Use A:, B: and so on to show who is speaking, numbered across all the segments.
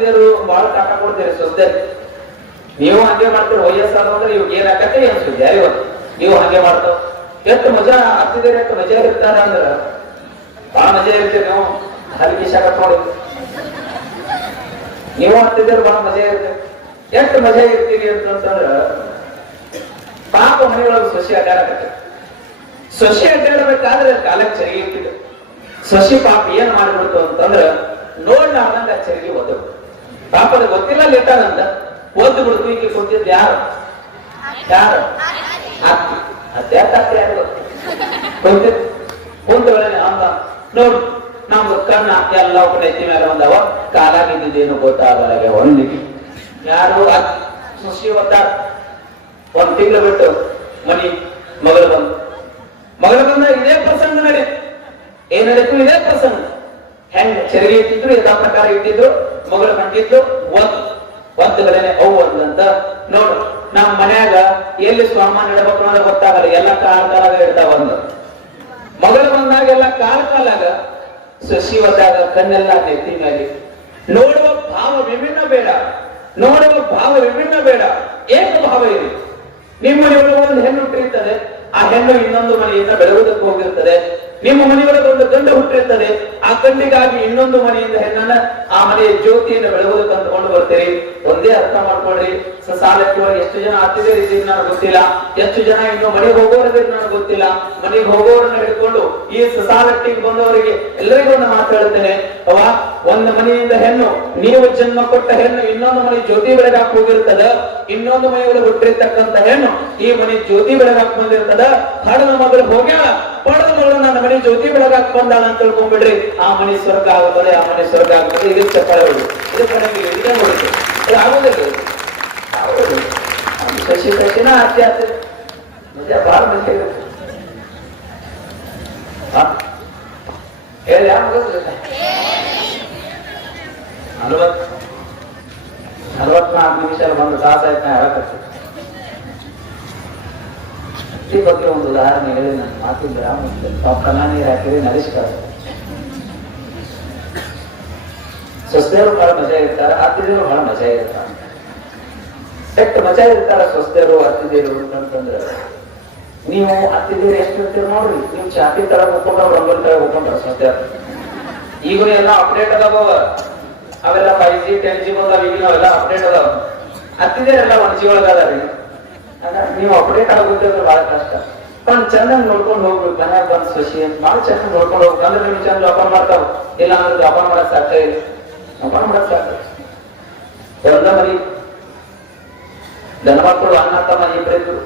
A: ಅತ್ತಿದೇರು ಬಹಳ ಕಾಟ ಕೊಡ್ತೀರಿ ಸುಸ್ತೆ ನೀವು ಹಂಗೆ ಮಾಡ್ತೀರಿ ವಯಸ್ಸಾದ ಅಂದ್ರೆ ಇವಾಗ ಏನ್ ಆಕತ್ತೆ ಏನ್ ಸುದ್ದಿ? ಇವತ್ತು ನೀವು ಹಂಗೆ ಮಾಡ್ತೋ ಎಷ್ಟು ಮಜಾ ಆಗ್ತಿದ್ದೀರಿ ಎಷ್ಟು ಮಜಾ ಇರ್ತಾರ ಅಂದ್ರ? ಬಹಳ ಮಜಾ ಇರ್ತೀರಿ ನೀವು. ಹಲ್ಕಿ ಶಾಖ ನೋಡಿ. ನೀವು ಹತ್ತಿದೇರು ಬಹಳ ಮಜಾ ಇರ್ತೀರಿ. ಎಷ್ಟು ಮಜಾ ಇರ್ತೀರಿ ಅಂತಂದ್ರ ಪಾಪ ಮನೆಯೊಳಗೆ ಸೊಸೆ ಅಡ್ಡಾಡಕತ್ತೆ ಸೊಸೆ ಅಡ್ಡಾಡಬೇಕಾದ್ರೆ ಕಾಲಕ್ಕೆ ಚರಿ ಇರ್ತಿದೆ ಸೊಸಿ ಪಾಪ ಏನ್ ಮಾಡ್ಬಿಡ್ತು ಅಂತಂದ್ರ, ನೋಡ್ಲಾರ್ದಂಗ ಚರಿಗೆ ಒದ್ದು ಪಾಪದ ಗೊತ್ತಿಲ್ಲ ಲೇಟಾದಂತ ಅಂತ ಬಿಡ್ತು ಈಗ ಕೊಟ್ಟಿದ್ದು ಯಾರು? ಯಾರು? ಅತ್ತಿ ಅತ್ತೆ ಯಾರು ಗೊತ್ತು? ಕುಂತಿದ್ ಕುಂತ ವೇಳೆ ಅಂದ ನೋಡ್, ನಮ್ದು ಕಣ್ಣ, ಎಲ್ಲ ನೆತ್ತಿ ಮೇಲೆ ಬಂದವ. ಕಾಲಾಗಿದ್ದೇನು ಗೊತ್ತಾಗಲಾಗೆ ಒಂದಿಗೆ ಯಾರು? ಸೃಷ್ಟಿ ಒತ್ತಾರ ಒಂದ್ ತಿಂಗಳು ಬಿಟ್ಟು ಮನಿ, ಮಗಳು ಬಂದು. ಮಗಳು ಬಂದ ಇದೇ ಪ್ರಸಂಗ ನಡೀತು ಏನ್ ನಡೀತು? ಇದೇ ಪ್ರಸಂಗ. ಹೆಂಗ್ ಚರಿಗೆ ಇಟ್ಟಿದ್ರು, ಯಥಾ ಪ್ರಕಾರ ಇಟ್ಟಿದ್ರು, ಮಗಳು ಕಂಡಿದ್ದು ಒಂದ್ ಒಂದುಗಳೇನೆ ಅವು ಒಂದಂತ ನೋಡು. ನಮ್ ಮನ್ಯಾಗ ಎಲ್ಲಿ ಸ್ವಾಮಾನ ಇಡಬೇಕು ಅನ್ನೋದು ಗೊತ್ತಾಗಲ್ಲ, ಎಲ್ಲ ಕಾಲ ಕಾಲಾಗ ಇಡ್ತಾವ ಒಂದು ಮಗಳು ಬಂದಾಗ ಎಲ್ಲ ಕಾಲ ಕಾಲಾಗ ಸಸಿ ಹೋದಾಗ ಕಣ್ಣೆಲ್ಲ ನೆತ್ತಿ ಮೇಲೆ ನೋಡುವ ಭಾವ ವಿಭಿನ್ನ ಬೇಡ, ನೋಡುವ ಭಾವ ವಿಭಿನ್ನ ಬೇಡ, ಏಕ ಭಾವ ಇದೆ. ನಿಮ್ಮ ಒಂದು ಹೆಣ್ಣು ಹುಟ್ಟಿರ್ತದೆ, ಆ ಹೆಣ್ಣು ಇನ್ನೊಂದು ಮನೆಯಿಂದ ಬೆಳಗುವುದಕ್ಕೆ ಹೋಗಿರ್ತದೆ ನಿಮ್ಮ ಮನೆಯೊಳಗೆ ಒಂದು ಗಂಡ ಹುಟ್ಟಿರ್ತದೆ ಆ ಗಂಡಿಗಾಗಿ ಇನ್ನೊಂದು ಮನೆಯಿಂದ ಹೆಣ್ಣನ್ನ ಆ ಮನೆಯ ಜ್ಯೋತಿಯನ್ನು ಬೆಳಗುವುದಕ್ಕೆ ಅಂದ್ಕೊಂಡು ಬರ್ತೀರಿ ಒಂದೇ ಅರ್ಥ ಮಾಡ್ಕೊಳ್ರಿ. ಸಾಲಕ್ಕೆ ಎಷ್ಟು ಜನ ಹತ್ತಿದೆ ರೀತಿ ನನಗೆ ಗೊತ್ತಿಲ್ಲ. ಎಷ್ಟು ಜನ ಇನ್ನು ಮನೆಗೆ ಹೋಗೋರಿದ್ರೆ ನನಗೆ ಗೊತ್ತಿಲ್ಲ. ಮನೆಗೆ ಹೋಗೋರನ್ನ ಹಿಡ್ಕೊಂಡು ಈ ಸಸಾಲಟ್ಟಿಗೆ ಬಂದವರಿಗೆ ಎಲ್ಲರಿಗೂ ಒಂದು ಮಾತು ಹೇಳ್ತೇನೆ. ಅವ ಒಂದು ಮನೆಯಿಂದ ಹೆಣ್ಣು, ನೀವು ಜನ್ಮ ಕೊಟ್ಟ ಹೆಣ್ಣು ಇನ್ನೊಂದು ಮನೆ ಜ್ಯೋತಿ ಬೆಳಗಾಕ್ ಹೋಗಿರ್ತದ? ಇನ್ನೊಂದು ಮನೆಯೊಳಗೆ ಹುಟ್ಟಿರ್ತಕ್ಕಂತ ಹೆಣ್ಣು ಈ ಮನೆ ಜ್ಯೋತಿ ಬೆಳಗಾಕ್ ಬಂದಿರ್ತದ? ಹಡದ ಮಗಳು ಹೋಗ್ಯಾಳ, ಪಡೆದ ಮಗಳು ನನ್ನ ಮನೆ ಜ್ಯೋತಿ ಬೆಳಗಾಕ್ ಬಂದಾಳ ಅಂತ ತಿಳ್ಕೊಂಡ್ಬಿಡ್ರಿ. ಆ ಮನೆ ಸ್ವರ್ಗ ಆಗುತ್ತದೆ, ಆ ಮನೆ ಸ್ವರ್ಗ ಆಗುತ್ತದೆ. ಇದು ಚಪ್ಪಾಳೆ ಇದು ಕಣಂಗಿಲ್ಲ ಇದೇ ನೋಡುತ್ತೆ ಇದು ಆಗುದಿಲ್ಲ. ಅದು ಶಶಿ ಶಶಿನ ಆಚೆ ಆಚೆ ನಿಜ ಬಹಳ ಮಜಾ ಇರುತ್ತೆ ಹಾ? ಹೇಳಿ ಯಾವ ನಲವತ್ ನಲವತ್ನಾಲ್ಕು ನಿಮಿಷ ಒಂದು ತಾಸ ಆಯ್ತು ನಾ ಹೇಳಕತ್ತೀನಿ ಈ ಬಗ್ಗೆ ಒಂದು ಉದಾಹರಣೆ ಹೇಳಿ ನಾನು ಮಾತಿನ ವಿರಾಮ ಪಾಪ ನೀರು ಹಾಕಿರಿ ನಡೆಸ್ತಾರೆ ಸ್ವಸ್ಥರು ಬಹಳ ಮಜಾ ಇರ್ತಾರೆ ಅತ್ತಿದೇರು ಬಹಳ ಮಜಾ ಇರ್ತಾರೆ ಎಷ್ಟು ಮಜಾ ಇರ್ತಾರ ಸ್ವಸ್ಥರು ಅತ್ತಿದೇರು ಅಂತಂದ್ರೆ. ನೀವು ಅತ್ತಿದೇರು ಎಷ್ಟು ಇರ್ತೀರ ನೋಡ್ರಿ. ನೀವು ಚಾಪಿ ತರ ಹೋಗ್ಕೊಂಡ್ರ ರಂಗೋಲಿ ತರ ಹೋಗ್ಕೊಂಡ್ರ ಈಗ ಎಲ್ಲ ಅಪ್ಡೇಟ್ ಅದಾವ ಅವೆಲ್ಲ ಫೈವ್ ಜಿ ಟೆನ್ ಜಿ ಬಂದಾವ ಈಗ ನಾವೆಲ್ಲ ಅಪ್ಡೇಟ್ ಅದಾವ. ಹತ್ತಿದೇರೆಲ್ಲ ಒನ್ ಜಿ ಒಳಗ ಅದಾರಿ ಅದ ನೀವು ಅಪ್ಡೇಟ್ ಆಗೋದ್ರೆ ಬಹಳ ಕಷ್ಟ. ಒಂದ್ ಚಂದಂಗ್ ನೋಡ್ಕೊಂಡು ಹೋಗ್ಬೇಕು, ಮನ್ಯಾಗ ಬಂದ್ ಸೊಸಿ. ಅಂತ ಬಹಳ ಚಂದ ನೋಡ್ಕೊಂಡು ಹೋಗ್ಬೇಕು. ಅಂದ್ರೆ ನಿಮ್ ಚಂದ ವ್ಯಾಪಾರ ಮಾಡ್ತಾವ. ಇಲ್ಲ ಅಂದ್ರೆ ವ್ಯಾಪಾರ ಮಾಡಕ್ ಸಾಧ್ಯ ಇಲ್ಲ. ವ್ಯಾಪಾರ ಮಾಡಕ್ ಸಾಧ್ಯ ಎಲ್ಲ ಮನಿ ಗಂಡ ಮಕ್ಕಳು ಅಣ್ಣ ತಮ್ಮ ಇಬ್ಬರಿದ್ರು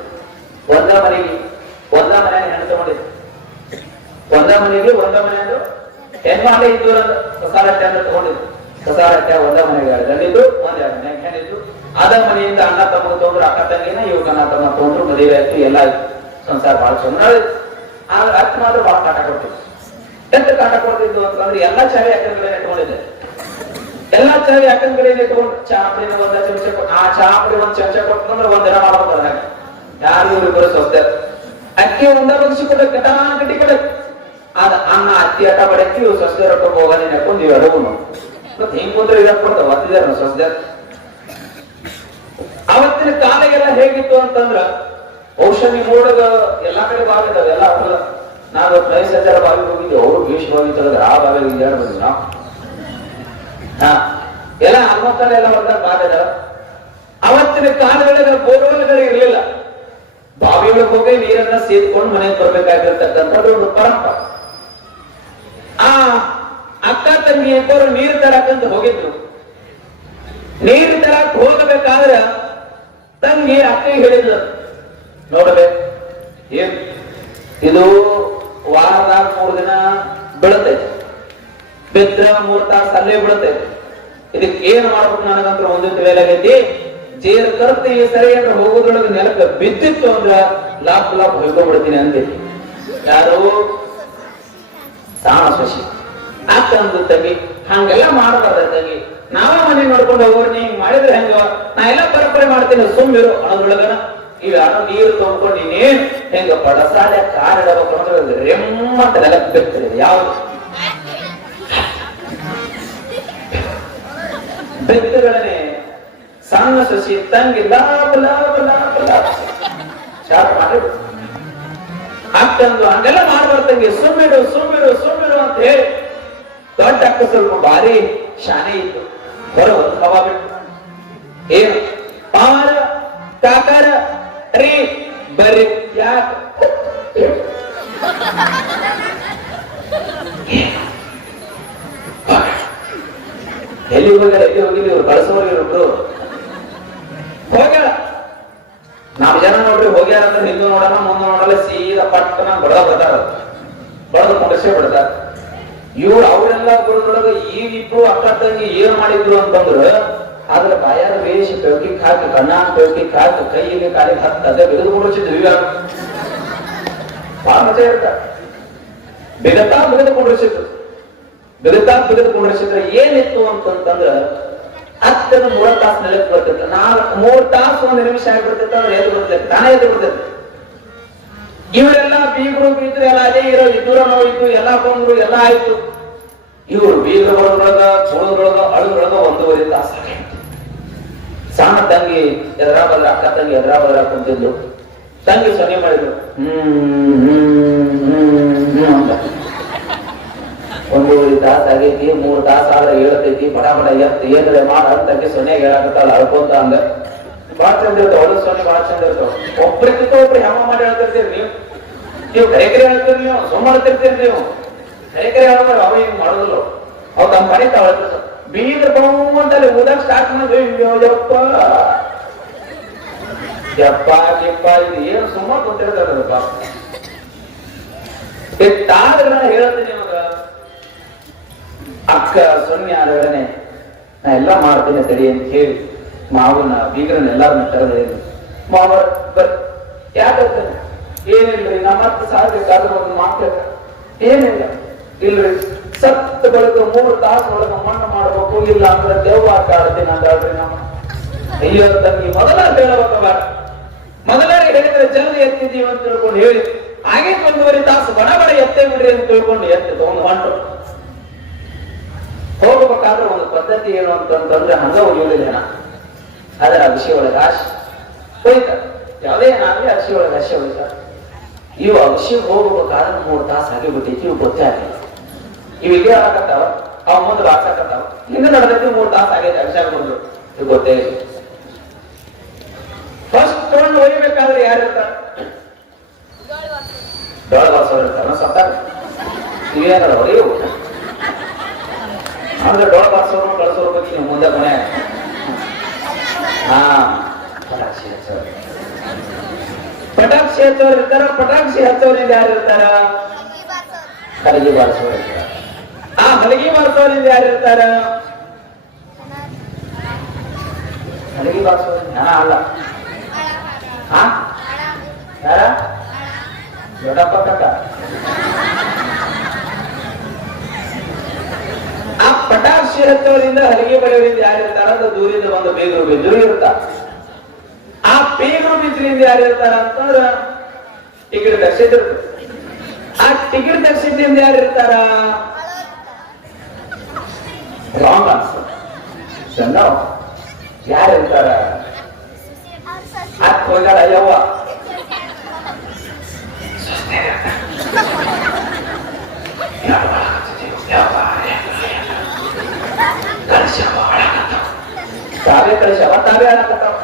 A: ಒಂದ ಮನೆಗೆ, ಒಂದ ಮನೆಯಾಗ ಹೆಣ್ಣು ತಗೊಂಡಿದ್ರು. ಒಂದ ಮನೆಗೆ ಒಂದ ಮನೆ ಅಂದ್ರು. ಹೆಣ್ಣು ಅಲ್ಲೇ ಇದ್ದು ಹೊಸಾರಟ್ಟೆ ಅಂತ ತಗೊಂಡಿದ್ರು. ಹೊಸಾರಟ್ಟೆ ಒಂದ ಮನೆಗೆ ಗಂಡಿದ್ರು ಒಂದ್ ಎರಡು ಹೆಣ್ಣಿದ್ರು ಅದ ಮನೆಯಿಂದ ಅಣ್ಣ ತಮ್ಮ ತಗೊಂಡ್ರು, ಅಕ್ಕ ತಂಗಿನ ಇವಾಗ ಅಣ್ಣ ತಮ್ಮ ತಗೊಂಡ್ರು, ಮದುವೆ ಆಯ್ತು, ಎಲ್ಲ ಆಯ್ತು. ಸಂಸಾರ ಬಹಳ ಚೆನ್ನಾಗಿ ಆದ್ರೆ ಅಕ್ಕ ಮಾತ್ರ ಬಹಳ ಕಾಟ ಕೊಟ್ಟಿದ್ರು ಎಂತ ಕಾಟ ಕೊಡ್ತಿದ್ದು ಅಂತಂದ್ರೆ, ಎಲ್ಲಾ ಚಾರಿ ಅಕ್ಕಿ ಇಟ್ಕೊಂಡಿದ್ದೆ. ಎಲ್ಲಾ ಚಾವಿ ಅಕ್ಕನ ಕಡೆ ಇಟ್ಕೊಂಡು ಚಾಪಡಿನ ಒಂದ ಚಮಚ ಆ ಚಾಪಡಿ ಒಂದ್ ಚಮಚ ಕೊಟ್ಟಂದ್ರೆ ಒಂದ್ ದಿನ ಮಾಡ್ಬೋದ ಯಾರು ಇವ್ರಿಬ್ಬರು ಸ್ವಸ್ಥ ಅಕ್ಕಿ ಒಂದ ಬಗ್ಸಿ ಕೊಡ ಕಟ ಕಟ್ಟಿ ಕೊಡ. ಅದ ಅನ್ನ ಅತ್ತಿ ಅಟ ಬಡಕ್ಕಿ ಇವ್ ಸ್ವಸ್ಥ ರೊಕ್ಕ ಹೋಗಲಿ ನೆಕ್ಕೊಂಡು ಇವ್ ಅಡಗುನು ಮತ್ತೆ ಹಿಂಗ್ ಕುಂದ್ರೆ ಇದಕ್ ಕೊಡ್ತಾವ ಒತ್ತಿದಾರ ಸ್ವಸ್ಥ ಅವತ್ತಿನ ಕಾಲೆಗೆಲ್ಲ ಹೇಗಿತ್ತು ಅಂತಂದ್ರ, ಔಷಧಿ ಮೂಡಗ ಎಲ್ಲಾ ಕಡೆ ಬಾವಿ ಇದಾವೆ ಎಲ್ಲ ನಾವು ಪ್ರೈಸ್ ಹಚ್ಚಾರ ಬಾವಿ ಹೋಗಿದ್ವಿ, ಅವರು ಭೀಷ್ ಬಾವಿ ತರದ್ರ ಆ ಬಾವಿಗೆ ಇದ್ದಾಡ ಬಂದ್ವಿ ನಾವು. ಎಲ್ಲ ಹನುಮಂತನ ಎಲ್ಲ ಹೊರದಾಗ ಮಾಡಿದ ಅವತ್ತಿನ ಕಾಲಗಳಲ್ಲಿ ಬೋರ್ವೆಲ್ಗಳು ಇರಲಿಲ್ಲ. ಬಾವಿಗಳಿಗೆ ಹೋಗಿ ನೀರನ್ನ ಸೇದ್ಕೊಂಡು ಮನೆಗೆ ಬರ್ಬೇಕಾಗಿರ್ತಕ್ಕಂಥದ್ದು ಒಂದು ಪರಂಪರೆ. ಆ ಅಕ್ಕ ತಂಗಿ ಇಬ್ಬರು ನೀರು ತರಕಂತ ಹೋಗಿದ್ರು. ನೀರು ತರಕ್ ಹೋಗಬೇಕಾದ್ರೆ ತಂಗಿ ಅಕ್ಕ ಹೇಳಿದ್ರು ನೋಡಬೇಕು. ಏನ್? ಇದು ವಾರದಾಗ ಮೂರು ದಿನ ಬೀಳತೈತಿ ಬಿದ್ರ ಮೂರ್ ತಾಸ ಅಲ್ಲೇ ಬಿಡುತ್ತೆ. ಇದಕ್ಕೆ ಏನ್ ಮಾಡ್ಬೇಕು ನನಗಂತ್ರ ಒಂದು ತಿಳಿಯಲಾಗೈತಿ ಜೇರ್ ಕರ್ತ ಈ ಸರಿ ಅಂದ್ರೆ ಹೋಗೋದ್ರೊಳಗೆ ನೆಲಕ್ಕ ಬಿದ್ದಿತ್ತು ಅಂದ್ರ ಲಾಪ್ ಲಾಪ್ ಹೋಗ್ಬಿಡ್ತೀನಿ ಅಂತ ಯಾರು? ತಾಣ ಶಶಿ ಆತ ಅಂದ ತಂಗಿ, ಹಂಗೆಲ್ಲ ಮಾಡಬಾರ್ದ ತಂಗಿ. ನಾವ ಮನೆ ನೋಡ್ಕೊಂಡು ಹೋಗೋರು, ನೀ ಮಾಡಿದ್ರೆ ಹೆಂಗ? ನಾ ಎಲ್ಲ ಪರಂಪರೆ ಮಾಡ್ತೀನಿ ಸುಮ್ಮಿರು ಅನ್ನೋದ್ರೊಳಗನ ಈಗ ಅಣ್ಣ ನೀರು ತುಂಬ್ಕೊಂಡಿನಿ ಹೆಂಗ ಪಡಸಾಲೆ ಕಾರ್ ಇಡಬೇಕು ಅಂದ್ರೆ ರೆಮ್ಮಂತ ನೆಲಕ್ಕೆ ಯಾವ್ದು? ಬೆಕ್ಕಗಳನ್ನೇ ಸಣ್ಣ ಸಸಿ, ತಂಗಿ ಲಾಭ ಲಾಭ ಲಾಭ ಲಾಭ ಶಾರ್ಟ್ ಮಾಡಿ. ಅಕ್ಕಂದು ಹಂಗೆಲ್ಲ ಮಾಡ್ಬಾರ್ದಂಗೆ ಸುಮ್ಮಿಡು ಸುಮ್ಮಿಡು ಸುಮ್ಮಿಡು ಅಂತ ಹೇಳಿ ದೊಡ್ಡ ಅಕ್ಕ ಸ್ವಲ್ಪ ಭಾರಿ ಶಾನೆ ಇತ್ತು. ಹೊರ ಒಂದು ಹವಾ ಬಿಟ್ಟು ಏನು? ಕಾಕಾರ, ರೀ, ಬರ್ರಿ. ಯಾಕ? ಎಲ್ಲಿ ಹೋಗ್ಯಾರ ಎಲ್ಲಿ ಹೋಗಿಲ್ಲ, ಇವ್ರು ಕಳ್ಸೋರು ಇವ್ರು ಹೋಗ್ಯಾರ ನಾವ್ ಜನ ನೋಡ್ರಿ, ಹೋಗ್ಯಾರ ಅಂದ್ರೆ ಹಿಂದೂ ನೋಡಲ್ಲ, ಮುಂದೆ ನೋಡಲ್ಲ, ಸೀದಾ ಪಟ್ಟನ ಬಡ ಬರ್ತಾರ ಬಡದ ಕುಂಡ್ರಿಸೇ ಬಿಡ್ತಾರ ಇವ್ರು ಅವರೆಲ್ಲ ಗುರುದೊಳಗ ಈಗಿಬ್ರು ಅಕ್ಕ ತಂಗಿ ಏನ್ ಮಾಡಿದ್ರು ಅಂತಂದ್ರ ಅದ್ರ ಬಾಯಾರ ವೇಷ ಬೆಳಕಿಗೆ ಹಾಕಿ ಕಣ್ಣ ಬೆಳಕಿಗೆ ಹಾಕಿ ಕೈಯಲ್ಲಿ ಕಾಲಿಗೆ ಹತ್ತ ಅದೇ ಬಿಗಿದು ಕೊಡಿಸಿದ್ವಿ ಬಹಳ ಮಜಾ ಇರ್ತಾರ ಬೆಗತಾ ಬಿಗದು ಕುಂಡ್ರಿಸಿದ್ರು ಬಿಗತಾ ಬಿಗದು ಕುಂಡ್ರಿಸಿದ್ರೆ ಏನಿತ್ತು ಅಂತಂತಂದ್ರ ಹತ್ತನ ಮೂರ ತಾಸು ನೆಲಕ್ಕೆ ಬರ್ತಿತ್ತ ನಾಲ್ಕು ಮೂರ್ ತಾಸು ಒಂದು ನಿಮಿಷ ಆಗಿರ್ತೈತೆ ಅಂದ್ರೆ ಎದ್ದು ಬರ್ತಿತ್ತು ತಾನೇ ಎದ್ದು ಬಿಡ್ತೈತೆ ಇವರೆಲ್ಲ ಬೀಗರು ಬೀದ್ರು ಎಲ್ಲ ಅದೇ ಇರೋ ಇದ್ದೂರ ನೋವಿತ್ತು ಎಲ್ಲ ಬಂದ್ರು ಎಲ್ಲ ಆಯ್ತು ಇವರು ಬೀಗರ ಬರೋದ್ರೊಳಗ ಕುಳದ್ರೊಳಗ ಅಳುದ್ರೊಳಗ ಒಂದೂವರೆ ತಾಸು ಸಣ್ಣ ತಂಗಿ ಎದರ ಬದ್ರ ಅಕ್ಕ ತಂಗಿ ಎದರ ಬದ್ರ ಕುಂತಿದ್ರು ತಂಗಿ ಸೊನ್ನೆ ಮಾಡಿದ್ರು ಹ್ಮ್ ಹ್ಮ್ ಹ್ಮ್ ಹ್ಮ್ ಅಂತ ಒಂದೂವರೆ ತಾಸು ಆಗೈತಿ, ಮೂರ್ ತಾಸು ಆದ್ರೆ ಹೇಳ್ತೈತಿ ಬಡ ಬಡ ಎತ್ತ ಏನ್ರೆ ಮಾಡ ಅಂತಕ್ಕೆ ಸೊನ್ನೆ ಹೇಳಕತ್ತಲ್ಲ, ಅಳ್ಕೊಂತ ಅಂದ. ಬಾಳ ಚಂದ ಇರ್ತಾವ ಒಳ್ಳೆ ಸೊನ್ನೆ ಬಾಳ ಚಂದ ಇರ್ತಾವ. ಒಬ್ರಿಗಿಂತ ಒಬ್ರು ಹೆಮ್ಮ ಮಾಡಿ ಹೇಳ್ತಿರ್ತೀರಿ ನೀವು? ನೀವು ಕರೆ ಕರೆ ಹೇಳ್ತೀರಿ ನೀವು? ಸುಮ್ಮ ನೀವು? ಕರೆ ಕರೆ ಹೇಳ್ತಾರೆ ಅವ ಹಿಂಗ್ ಮಾಡೋದಿಲ್ಲ ಅವ್ ತಮ್ಮ ಮನೆ ತಾವ ಬೀದ್ರ ಬಂತಲ್ಲಿ ಊದಾಗ ಸ್ಟಾರ್ಟ್ ಮಾಡಪ್ಪ ಯಪ್ಪ. ಯಪ್ಪ ಇದು ಏನು ಸುಮ್ಮ ಕೊಟ್ಟಿರ್ತಾರಪ್ಪ ಅಕ್ಕ ಸೊನ್ನೆ ಆದವರನೆ ನಾ ಎಲ್ಲ ಮಾಡ್ತೇನೆ ತಡಿ ಅಂತ ಹೇಳಿ ಮಾವನ ಬೀಗರನ್ನ ಎಲ್ಲಾರನ್ನ ಕರೆದು ಮಾವ, ಬರ್ ಯಾಕಂತ ಏನಿಲ್ರಿ, ನಾ ಮತ್ತೆ ಒಂದು ಮಾತು ಏನಿಲ್ಲ, ಇಲ್ರಿ ಸತ್ತ ಬಳಿಕ ಮೂರು ತಾಸು ಒಳಗ ಮಣ್ಣು ಮಾಡ್ಬೇಕು, ಇಲ್ಲ ಅಂದ್ರೆ ದೆವ್ವ ಆಟ ಆಡ್ತೀನಿ ಅಂತ ಹೇಳ್ರಿ ನಮ್ಮ. ಅಯ್ಯೋ, ತಂಗಿ, ಮೊದಲ ಹೇಳಬೇಕಲ್ಲ ಮೊದಲಾರಿ ಹೇಳಿದ್ರೆ ಜಲ್ದಿ ಎತ್ತಿದೀವಿ ಅಂತ ತಿಳ್ಕೊಂಡು ಹೇಳಿ. ಹಾಗೆ ಒಂದೂವರೆ ತಾಸು ಬಡ ಬಡ ಎತ್ತೇ ಬಿಡ್ರಿ ಅಂತ ತಿಳ್ಕೊಂಡು ಎತ್ತಿದ್ದು, ಒಂದು ಹೊಂಟು ಹೋಗ್ಬೇಕಾದ್ರೆ ಒಂದು ಪದ್ಧತಿ ಏನು ಅಂತಂತಂದ್ರೆ ಹಂಗ ಒಯ್ಯೋದಿಲ್ಲ ಜನ. ಅದರ ಅಭಿಷೇ ಒಳಗೆ ಆಶೆ ಹೋಯ್ತಾರೆ. ಯಾವುದೇ ಏನಾದ್ರೆ ಅಭಿಷೇ ಒಳಗೆ ಆಶೆ ಹೋಯ್ತಾರೆ. ಇವು ಅಭಿಷೇಕ ಹೋಗ್ಬೇಕಾದ್ರೆ ಮೂರು ತಾಸು ಆಗಿ ಬಿಟ್ಟೈತಿ ಇವು ಗೊತ್ತೇ ಆಗಿಲ್ಲ ಇವು ಇಲ್ಲಿ ಆಗತ್ತಾವ ಅವ್ ಮುಂದೆ ಬಾಸಾಕತ್ತಾವ ಹಿಂದೆ ನಡೆದೈತಿ ಮೂರು ತಾಸು ಆಗೈತೆ ವಿಷಯ ಬಂದ್ರು ಇವು ಗೊತ್ತೇ ಇಲ್ಲ. ಫಸ್ಟ್ ತಗೊಂಡು ಒಯ್ಬೇಕಾದ್ರೆ ಯಾರು ಇರ್ತಾರ? ಡೋಳ ಬಾರ್ಸೋರು ಇರ್ತಾರ ಸತ್ತಾರ ಇವೇನದ ಹೊಡೆಯು ಅಂದ್ರೆ ಡೋಳ ಬಾರ್ಸೋರು ಕಳ್ಸೋರು ಬಗ್ಗೆ ಮುಂದೆ ಕೊನೆ. ಹಾ. ಪಟಾಕ್ಷಿ ಹಚ್ಚೋರು. ಪಟಾಕ್ಷಿ ಹಚ್ಚೋರು ಇರ್ತಾರ, ಪಟಾಕ್ಷಿ ಹಚ್ಚೋರಿಂದ ಯಾರು ಇರ್ತಾರ? ಹಲಗಿ ಬಾರಿಸೋರು ಆ ಹಲಗಿ ಬಾರಿಸೋರಿಂದ ಯಾರು ಇರ್ತಾರ? ಹಲಗಿ ಬಾರಿಸೋರಿಂದ ಹಾ ಅಲ್ಲ. ಹಾ ಯಾರ? ದೊಡ್ಡಪ್ಪ ಕಕ್ಕ ಆ ಹರಿಗೆ ಹಚ್ಚೋರಿಂದ ಹಲಿಗೆ ಬಳೆಯೋರಿಂದ ಯಾರು ಇರ್ತಾರ ಅದು ದೂರಿಂದ ಒಂದು ಬೇಗರು ಬಿದ್ರು ಇರ್ತಾರ ಆ ಬೇಗರು ಬಿದ್ರಿಂದ ಯಾರಿರ್ತಾರ ಅಂತಂದ್ರ ಟಿಕೆಟ್ ದರ್ಶಿದ್ರು ಆ ಟಿಕೆಟ್ ದರ್ಶಿದ್ರಿಂದ ಯಾರಿರ್ತಾರ? ರಾಂಗ್ ಆನ್ಸರ್ ಚಂದ ಯಾರು ಇರ್ತಾರ ಹತ್ತು ಹೋಗ್ಯಾಳ ಅಯ್ಯವ್ವ ತಾವೇ ಕಳಿಸವ ತಾವೇ ಹಾಕತ್ತಾವ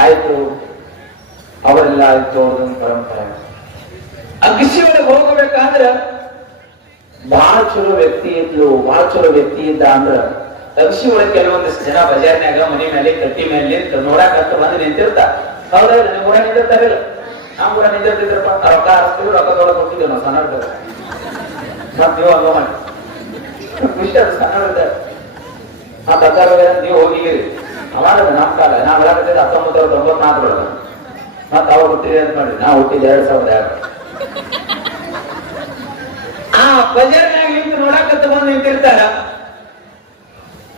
A: ಆಯ್ತು ಅವರೆಲ್ಲ ಆಯ್ತು ಅವ್ರದೊಂದು ಪರಂಪರೆ. ಅಗಸಿ ಒಳಗೆ ಹೋಗಬೇಕಾದ್ರ ಬಹಳ ಚಲೋ ವ್ಯಕ್ತಿ ಇದ್ಲು ಬಹಳ ಚಲೋ ವ್ಯಕ್ತಿ ಇದ್ದ ಅಂದ್ರ ಅಗಸಿ ಒಳಗೆ ಕೆಲವೊಂದಿಷ್ಟು ಜನ ಬಜಾರ್ನ್ಯಾಗ ಮನೆ ಮೇಲೆ ಕಟ್ಟಿ ಮೇಲೆ ನಿಂತು ನೋಡಾಕ ಅಂತ ಬಂದು ನಿಂತಿರ್ತ. ಹೌದಲ್ಲ ನಿಮ್ಮ ಊರ ನಿಂತಿರ್ತಾರೆ ನಮ್ಮ ಊರ ನಿಂತಿರ್ತಿದ್ರಪ್ಪ ರೊಕ್ಕ ಹಾರಿಸ್ತೀವಿ ತೊಗೊಳಕ್ ಕೊಟ್ಟಿದ್ದೇವೆ ನಾವು ಸಣ್ಣ ಮತ್ತೆ ಮತ್ ನೀವು ಹಂಗ ಮಾಡಿ ಸಣ್ಣ ಆ ಬಜಾರ್ ನೀವು ಹೋಗಿದ್ದೀರಿ ಅವಾಗ ನಮ್ಮ ಕಾಲ. ನಾವು ಹೇಳಕತ್ತಿದ್ದೆ ಹತ್ತೊಂಬತ್ತು ಸಾವಿರದ ತೊಂಬತ್ನಾಲ್ಕರೊಳಗೆ. ಮತ್ತೆ ಅವ್ರು ಹುಟ್ಟಿದೆ ಅಂತ ನೋಡಿ. ನಾ ಹುಟ್ಟಿದ ಎರಡ್ ಸಾವಿರದ ಎರಡು ಆ ಬಜಾರ್ನಾಗ ನಿಂತು ನೋಡಕಂತ ಬಂದು ನಿಂತಿರ್ತಾರ.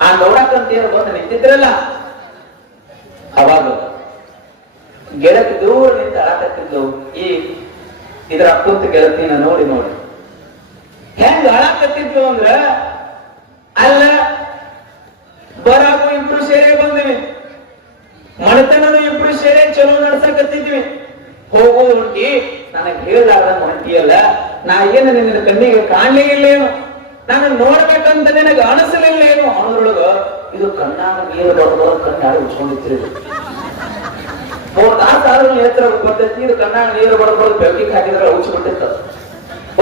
A: ಆ ನೋಡಕಂತ ಏನು ಬಂದು ನಿಂತಿದ್ರಲ್ಲ ಅವಾಗ ಗೆಳತಿ ದೂರ ನಿಂತು ಅಳಕತ್ತಿದ್ಲು. ಈ ಇದರ ಕುಂತ ಗೆಳತಿನ ನೋಡಿ ನೋಡಿ. ಹೆಂಗ ಅಳಕತ್ತಿದ್ಲು ಅಂದ್ರ, ಅಲ್ಲ ಮನೆತನದ ಇಬ್ರು ಸೇರಿ ಚಲೋ ನಡ್ಸಕತ್ತಿದ್ವಿ. ಹೋಗು ಹೊಂಟಿ ನನಗೆ ಹೇಳ್ದಾಗ ಹೊಂಟಿಯಲ್ಲ ನಾ ಏನು ನಿನ್ನ ಕಣ್ಣಿಗೆ ಕಾಣ್ಲಿಗಿಲ್ಲೇನು ನನಗ್ ನೋಡ್ಬೇಕಂತ ನಿನಗ ಅನಿಸಲಿಲ್ಲೇನು? ಅವನೊಳಗ, ಇದು ಕಣ್ಣಾಗ ನೀರು ಬರೋದ್ರ ಕಣ್ಣಾಡಿ ಉಚ್ಕೊಂಡಿತ್ರಿ ಮೂರ್ ಆದ್ರೂ ನೇತ್ರ ಬರ್ತೈತಿ, ಇದು ಕಣ್ಣಾಗ ನೀರು ಬರೋದ್ರ ಬೆಳಕಿಗೆ ಹಾಕಿದ್ರೆ ಉಚ್ಚಿಬಿಟ್ಟಿತ್ತ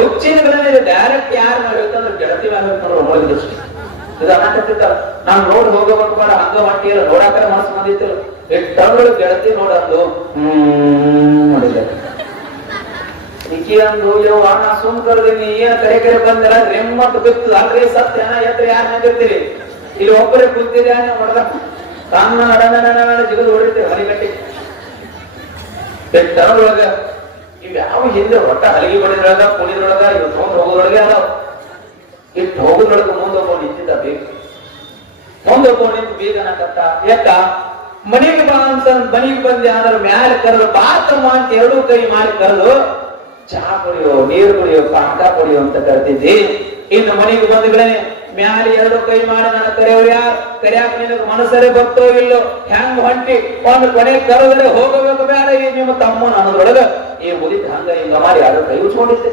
A: ಉಚ್ಚಿದ್ರೆ ಡೈರೆಕ್ಟ್ ಯಾರು ಮಾಡ್ಬೇಕಂದ್ರೆ ಗೆಳತಿ ಮಾಡ್ಬೇಕಂದ್ರೆ ಹೋಗಿದಷ್ಟು ಇದು ಅನಾಕತ್ತಿತ್ತ ನಾನು ನೋಡಿ ಹೋಗಬೇಕು ಹಂಗ ಮಾಡ್ತೀರ ನೋಡಾಕ ಮನಸ್ಸು ಬಂದಿತ್ತಿಲ್ಲ. ಎಟ್ಟಗಳು ಗೆಳತಿ ನೋಡಂದು. ಮಾಡಿಲ್ಲ ಈಕಿ ಅಂದು ಯವ್ವ ಸುಮ್ ಕರ್ದೀನಿ ಏನ್ ಕರೆ ಕರೆ ಬಂದಿರ ರೆಮ್ಮತ್ ಬಿತ್ತು ಅಲ್ರಿ ಸತ್ಯ ಎತ್ರ, ಯಾರ ನಂದಿರ್ತೀರಿ ಇಲ್ಲಿ ಒಬ್ಬರೇ ಕುಂತಿದ್ಯಾ ಹೊಡೆದ? ತನ್ನ ನಡನ ನಡ ಹೊಡಿತೇವೆ ಬೆಟ್ಟರೊಳಗ ಇವ್ ಯಾವ ಹಿಂದೆ ಹೊಟ್ಟ ಹಲಗಿ ಬಡಿದ್ರೊಳಗ, ಕುಣಿದ್ರೊಳಗ, ಇವ್ ತೊಗೊಂಡ್ ಹೋಗೋದ್ರೊಳಗೆ ಅದಾವ. ಇಟ್ಟು ಹೋಗೋದ್ರೊಳಗ ಮುಂದೆ ಹೋಗಿ ನಿಂತಿದ್ದ ಬೇಗ. ಮುಂದೆ ಹೋಗಿ ನಿಂತು ಬೇಗ ಅನ್ನಕತ್ತ ಯಾಕ ಮನೆಗೆ ಬಾ ಅಂತ ಮನೆಗೆ ಬಂದೆ ಅಂದ್ರೆ ಮ್ಯಾಲೆ ಕರೆದು ಬಾತಮ್ಮ ಅಂತ ಎರಡೂ ಕೈ ಮಾಡಿ ಕರೆದು ಚಹಾ ಕುಡಿಯೋ, ನೀರು ಕುಡಿಯೋ, ಪಾಕ ಕುಡಿಯೋ ಅಂತ ಕರೆದಿದ್ದಿ. ಇನ್ನು ಮನೆಗೆ ಬಂದ್ಗಳೇ ಮ್ಯಾಲೆ ಎರಡು ಕೈ ಮಾಡಿ ನನ್ನ ಕರೆಯವ್ರು ಯಾರು? ಕರೆಯಾಕ ನಿನಗೆ ಮನಸ್ಸರೇ ಬರ್ತೋ ಇಲ್ಲೋ? ಹೆಂಗ್ ಹೊಂಟಿ? ಒಂದು ಕೊನೆ ಕರೆದ್ರೆ ಹೋಗಬೇಕು ಬೇಡ ಈ ನಿಮ್ಮ ತಮ್ಮ ಅನ್ನೋದ್ರೊಳಗ ಈ ಮುದಿದ ಹಂಗ ಹಿಂಗ ಮಾಡಿ ಎರಡು ಕೈ ಉಚ್ಕೊಂಡಿದ್ದೆ.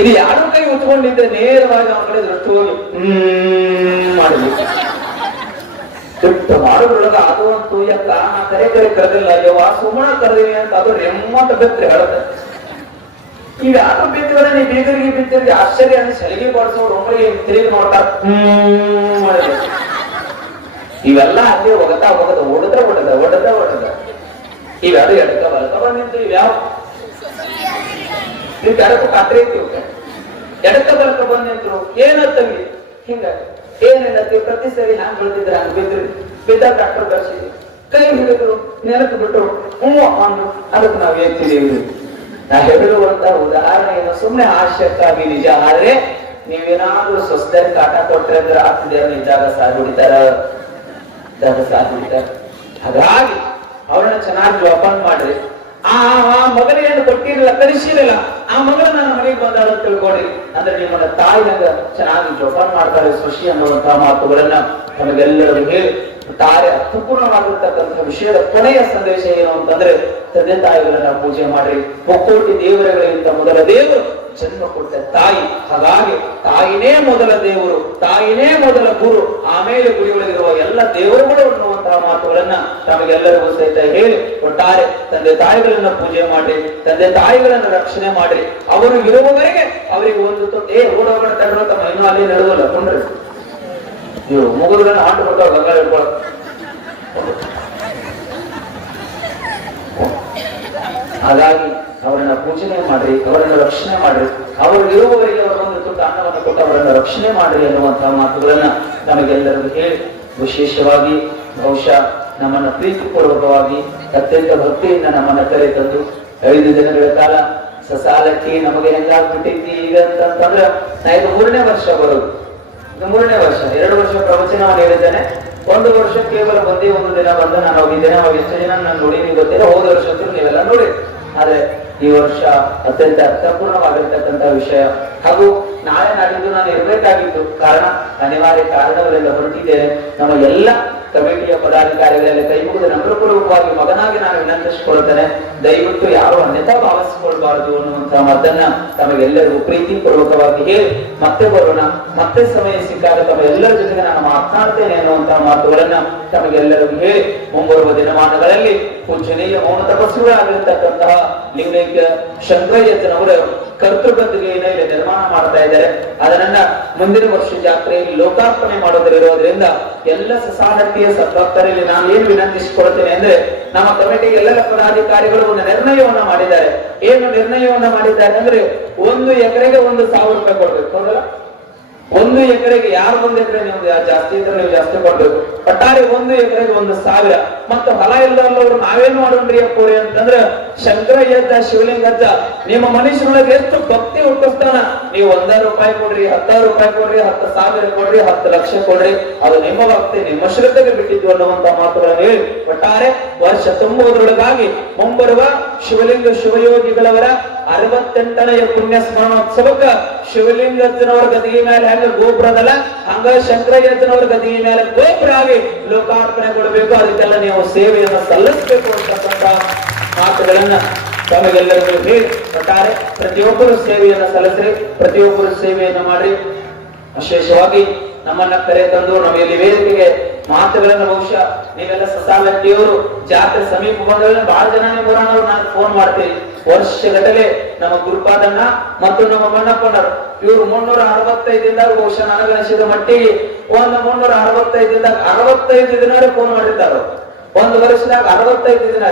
A: ಇದು ಯಾರು ಕೈ ಉಚ್ಕೊಂಡಿದ್ದೆ ನೇರವಾಗಿ ಅವನ ಕಡೆ ದೃಷ್ಟಿ ಹ್ಮ್ ಮಾಡಿದ್ವಿ ಸಿಟ್ಟು ಮಾಡೋದ್ರೊಳಗ ಅದು ಅಂತೂ ಯಾಕ ನಾ ಕರೆ ಕರೆ ಕರೆದಿಲ್ಲ. ಯವ್ವ ಸುಮ್ಮನ ಕರೆದಿವಿ ಅಂತ ಅದು ರೆಮ್ಮಂತ ಬೆತ್ತರಿ ಹೇಳದ ಈಗ ಯಾರು ಬಿದ್ದಿವಲ್ಲ ನೀ ಬೀಗರಿಗೆ ಬಿದ್ದಿರಿಗೆ ಆಶ್ಚರ್ಯ ಅಂತ ಸಲಿಗೆ ಬಡಿಸೋರು ಒಮ್ಮೆಗೆ ತಿರುಗಿ ನೋಡ್ತಾರ. ಇವೆಲ್ಲ ಅಲ್ಲಿ ಒಗತಾ ಒಗದ, ಒಡದ ಒಡದ ಒಡದ ಒಡದ. ಇವೆಲ್ಲ ಎಡಕ ಬಲಕ ಬಂದಿತ್ತು? ಇವ್ಯಾವ ನೀವು ಎಡಕ ಖಾತ್ರಿ ಐತಿ ಎಡಕ ಬಲಕ ಬಂದಿದ್ರು? ಏನಂತಂಗಿ ಹಿಂಗ ಏನಿಲ್ಲ ತಿ ಪ್ರತಿ ಸರಿ ಹ್ಯಾಂಗ್ ಬೆಳೆದಿದ್ರ ಬಿದ್ರಿ. ಬಿದ್ದ ಡಾಕ್ಟರ್ ಬರ್ಸಿದ್ವಿ ಕೈ ಹಿಡಿದ್ರು ನೆನಪು ಬಿಟ್ಟು, ಹ್ಞೂ ಅಮ್ಮ, ಅದಕ್ಕೆ ನಾವು ಹೇಳ್ತಿದ್ದೀವಿ. ನಾ ಹೇಳಿರುವಂತ ಉದಾಹರಣೆಯನ್ನು ಸುಮ್ಮನೆ ಹಾಸ್ಯಕ್ಕಾಗಿ ನಿಜ, ಆದ್ರೆ ನೀವೇನಾದ್ರೂ ಸ್ವಸ್ಥರಿಗೆ ಕಾಟ ಕೊಟ್ರೆ ಅಂದ್ರೆ ದೇವರ ಇದ್ದಾಗ ಸಾಧು ಹಿಡಿತಾರ? ಇದ್ದಾಗ ಸಾರಿ ಹೊಡಿತಾರ? ಹಾಗಾಗಿ, ಅವ್ರನ್ನ ಚೆನ್ನಾಗಿ ಜೋಪಾನ ಮಾಡ್ರಿ. ಆ ಆ ಮಗನಿಗೆ ಕೊಟ್ಟಿರಲಿಲ್ಲ ಕಲಿಸಿರಲಿಲ್ಲ ಆ ಮಗನ ನಾನು ಮನೆಗೆ ಬಂದಾಳ ತಿಳ್ಕೊಡಿ. ಅಂದ್ರೆ ನಿಮ್ಮನ್ನ ತಾಯಿನಾಗ ಚೆನ್ನಾಗಿ ಜೋಪಾನ ಮಾಡ್ತಾರೆ ಸೃಷಿ ಅನ್ನುವಂತಹ ಮಾತುಗಳನ್ನ ನಮಗೆಲ್ಲರಿಗೂ ಹೇಳಿ. ತಾರೆ ಅರ್ಥಪೂರ್ಣವಾಗಿರ್ತಕ್ಕಂಥ ವಿಷಯದ ಕೊನೆಯ ಸಂದೇಶ ಏನು ಅಂತಂದ್ರೆ, ತಂದೆ ತಾಯಿಗಳನ್ನ ಪೂಜೆ ಮಾಡ್ರಿ ಮುಕ್ಕೋಟಿ ದೇವರಗಳಿಗಿಂತ ಮೊದಲ ದೇವರು ಜನ್ಮ ಕೊಟ್ಟ ತಾಯಿ. ಹಾಗಾಗಿ ತಾಯಿನೇ ಮೊದಲ ದೇವರು, ತಾಯಿನೇ ಮೊದಲ ಗುರು. ಆಮೇಲೆ ಗುಡಿಯೊಳಗಿರುವ ಎಲ್ಲ ದೇವರುಗಳು ಅನ್ನುವಂತಹ ಮಾತುಗಳನ್ನ ತಮಗೆಲ್ಲರಿಗೂ ಸಹಿತ ಹೇಳಿ ಒಟ್ಟಾರೆ ತಂದೆ ತಾಯಿಗಳನ್ನ ಪೂಜೆ ಮಾಡಿ ತಂದೆ ತಾಯಿಗಳನ್ನ ರಕ್ಷಣೆ ಮಾಡಿ ಅವರು ಇರುವವರೆಗೆ ಅವರಿಗೆ ಒಂದು ತೊಟ್ಟು, ಏ ತಂಡ ತಮ್ಮ ಇನ್ನೂ ಅಲ್ಲಿ ನಡೆದಲ್ಲ ಕೊಂಡ್ರಿ. ನೀವು ಮುಗುದನ್ನ ಆಟ ಕೊಟ್ಟು ಗಂಗಾ ಹಾಗಾಗಿ ಅವರನ್ನ ಪೂಜನೆ ಮಾಡ್ರಿ, ಅವರನ್ನು ರಕ್ಷಣೆ ಮಾಡ್ರಿ. ಅವರು ಇರುವವರಿಗೆ ಅವರ ಒಂದು ತುಟ್ಟ ಅನ್ನವನ್ನು ಕೊಟ್ಟು ಅವರನ್ನು ರಕ್ಷಣೆ ಮಾಡ್ರಿ ಅನ್ನುವಂತಹ ಮಾತುಗಳನ್ನ ನಮಗೆಲ್ಲರಿಗೂ ಹೇಳಿ. ವಿಶೇಷವಾಗಿ ಬಹುಶಃ ನಮ್ಮನ್ನ ಪ್ರೀತಿಪೂರ್ವಕವಾಗಿ ಅತ್ಯಂತ ಭಕ್ತಿಯಿಂದ ನಮ್ಮನ್ನ ಕರೆ ತಂದು ಐದು ದಿನಗಳ ಕಾಲ ಸಸಾಲಕ್ಕಿ ನಮಗೆ ಹೆಂಗಾಗ್ಬಿಟ್ಟಿದ್ವಿ ಈಗ ಅಂತಂದ್ರೆ ನಾ ಇದು ಮೂರನೇ ವರ್ಷ ಬರೋದು. ಇದು ಮೂರನೇ ವರ್ಷ. ಎರಡು ವರ್ಷ ಪ್ರವಚನವನ್ನು ಹೇಳಿದ್ದೇನೆ. ಒಂದು ವರ್ಷ ಕೇವಲ ಒಂದೇ ಒಂದು ದಿನ ಬಂದ ನಾನು ಹೋಗಿದ್ದೇನೆ ಅವಾಗ ಎಷ್ಟು ದಿನ ನಾನು ನೋಡಿನಿ ಗೊತ್ತಿಲ್ಲ. ಹೋದ ವರ್ಷ ನೀವೆಲ್ಲ ನೋಡಿ ಆದ್ರೆ ಈ ವರ್ಷ ಅತ್ಯಂತ ಅರ್ಥಪೂರ್ಣವಾಗಿರ್ತಕ್ಕಂಥ ವಿಷಯ. ಹಾಗೂ ನಾಳೆ ನಾಡಿದ್ದು ನಾನು ಇರಬೇಕಾಗಿತ್ತು ಕಾರಣ ಅನಿವಾರ್ಯ ಕಾರಣಗಳೆಲ್ಲ ಹೊರಟಿದ್ದೇನೆ. ನಮ್ಮ ಎಲ್ಲ ಕಮಿಟಿಯ ಪದಾಧಿಕಾರಿಗಳಲ್ಲಿ ಕೈ ಮುಗಿದು ನಂಬರಪೂರ್ವಕವಾಗಿ ಮಗನಾಗಿ ನಾನು ವಿನಂತಿಸಿಕೊಳ್ತೇನೆ, ದಯವಿಟ್ಟು ಯಾರು ಅನ್ಯತಾ ಭಾವಿಸಿಕೊಳ್ಬಾರದು ಅನ್ನುವಂತಹ ಮಾತನ್ನ ತಮಗೆಲ್ಲರಿಗೂ ಪ್ರೀತಿ ಪೂರ್ವಕವಾಗಿ ಹೇಳಿ, ಮತ್ತೆ ಬರೋಣ, ಮತ್ತೆ ಸಮಯ ಸಿಕ್ಕಾಗ ತಮ್ಮ ಎಲ್ಲರ ಜೊತೆಗೆ ನಾನು ಮಾತನಾಡ್ತೇನೆ ಅನ್ನುವಂತಹ ಮಾತುಗಳನ್ನ ತಮಗೆಲ್ಲರಿಗೂ ಹೇಳಿ, ಮುಂಬರುವ ದಿನಮಾನಗಳಲ್ಲಿ ಪೂಜನೀಯ ಮೌನ ತಪಸ್ಸುಗಳಾಗಿರ್ತಕ್ಕಂತಹ ಲಿಂಗೈಕ್ಯ ಶಂಕರಯ್ಯಪ್ಪನವರು ಕರ್ತೃಬದ್ಧಿಗೆಯನ್ನ ಇಲ್ಲಿ ನಿರ್ಮಾಣ ಮಾಡ್ತಾ ಇದ್ದಾರೆ. ಅದನ್ನ ಮುಂದಿನ ವರ್ಷ ಜಾತ್ರೆಯಲ್ಲಿ ಲೋಕಾರ್ಪಣೆ ಮಾಡೋದ್ರಿರೋದ್ರಿಂದ ಎಲ್ಲ ಸಸಾಹಟ್ಟಿಯ ಸದ್ಭಕ್ತರಲ್ಲಿ ನಾನು ಏನು ವಿನಂತಿಸಿಕೊಳ್ತೇನೆ ಅಂದ್ರೆ ನಮ್ಮ ಕಮಿಟಿ ಎಲ್ಲ ಪದಾಧಿಕಾರಿಗಳು ಒಂದು ನಿರ್ಣಯವನ್ನ ಮಾಡಿದ್ದಾರೆ. ಏನು ನಿರ್ಣಯವನ್ನ ಮಾಡಿದ್ದಾರೆ ಅಂದ್ರೆ ಒಂದು ಎಕರೆಗೆ ಒಂದು ಸಾವಿರ ರೂಪಾಯಿ ಕೊಡ್ಬೇಕು. ಹೌದಲ್ಲ? ಒಂದು ಎಕರೆಗೆ ಯಾರು ಒಂದು ಎಕರೆ ನೀವು ಜಾಸ್ತಿ ಇದ್ರೆ ನೀವು ಜಾಸ್ತಿ ಕೊಡ್ಬೇಕು. ಒಟ್ಟಾರೆ ಒಂದು ಎಕರೆಗೆ ಒಂದು ಸಾವಿರ. ಮತ್ತು ಹೊಲ ಇಲ್ಲದಲ್ಲವರು ನಾವೇನ್ ಮಾಡೋಣ್ರಿ ಅಪ್ಪೋರಿ ಅಂತಂದ್ರ ಶಿವಲಿಂಗ ಶಿವಲಿಂಗಜ್ಜ, ನಿಮ್ಮ ಮನುಷ್ಯನೊಳಗೆ ಎಷ್ಟು ಭಕ್ತಿ ಹುಟ್ಟಿಸ್ತಾನ? ನೀವು ಒಂದ ರೂಪಾಯಿ ಕೊಡ್ರಿ, ಹತ್ತಾರು ರೂಪಾಯಿ ಕೊಡ್ರಿ, ಹತ್ತು ಸಾವಿರ ಕೊಡ್ರಿ, ಹತ್ತು ಲಕ್ಷ ಕೊಡ್ರಿ. ಅದು ನಿಮ್ಮ ಭಕ್ತಿ, ನಿಮ್ಮ ಶ್ರದ್ಧೆಗೆ ಬಿಟ್ಟಿದ್ದು ಅನ್ನುವಂತ ಮಾತುಗಳನ್ನು ಹೇಳಿ. ಒಟ್ಟಾರೆ ವರ್ಷ ತುಂಬುವುದರೊಳಗಾಗಿ ಮುಂಬರುವ ಶಿವಲಿಂಗ ಶಿವಯೋಗಿಗಳವರ ಅರವತ್ತೆಂಟನೆಯ ಪುಣ್ಯ ಸ್ಮರಣೋತ್ಸವಕ್ಕ ಶಿವಲಿಂಗಜ್ಜನವರ ಗದಿಗೆ ಮೇಲೆ ಹೆಂಗ ಗೋಪುರದಲ್ಲ ಹಂಗ ಶಂಕರಯ್ಯಜ್ಜನವರ ಗದಿಗೆ ಮೇಲೆ ಗೋಪುರ ಆಗಿ ಲೋಕಾರ್ಪಣೆಗೊಳ್ಳಬೇಕು ಅದಕ್ಕೆಲ್ಲ ನೀವು ಸೇವೆಯನ್ನು ಸಲ್ಲಿಸಬೇಕು ಅಂತಕ್ಕಂಥ ಮಾತುಗಳನ್ನ ತಮಗೆಲ್ಲರಿಗೂ ಹೇಳಿ. ಒಟ್ಟಾರೆ ಪ್ರತಿಯೊಬ್ಬರು ಸೇವೆಯನ್ನು ಸಲ್ಲಿಸ್ರಿ. ಪ್ರತಿಯೊಬ್ಬರು ಸೇವೆಯನ್ನು ಮಾಡ್ರಿ. ವಿಶೇಷವಾಗಿ ನಮ್ಮನ್ನ ಕರೆ ತಂದು ನಮ್ಮ ಇಲ್ಲಿ ವೇದಿಕೆಗೆ ಮಾತುಗಳನ್ನ ಬಹುಶಃ ನೀವೆಲ್ಲ ಸಸಾಲಟ್ಟಿಯವರು ಜಾತ್ರೆ ಸಮೀಪ ಬಂದ್ರೆ ಬಹಳ ಜನ ನಾನು ಫೋನ್ ಮಾಡ್ತೀನಿ ವರ್ಷಗಟ್ಟಲೆ ನಮ್ಮ ಗುರುಪಾದಣ್ಣ ಮತ್ತು ನಮ್ಮ ಮಣ್ಣಪ್ಪಣ್ಣರು, ಇವರು ಮುನ್ನೂರ ಅರವತ್ತೈದಿಂದ ಬಹುಶಃ ನನಗನಿಸಿದ ಮಟ್ಟಿಗೆ ಒಂದು ಮುನ್ನೂರ ಅರವತ್ತೈದಿಂದ ಅರವತ್ತೈದು ದಿನ ಫೋನ್ ಮಾಡಿರ್ತಾರ. ಒಂದು ವರ್ಷದಾಗ ಅರವತ್ತೈದು ದಿನ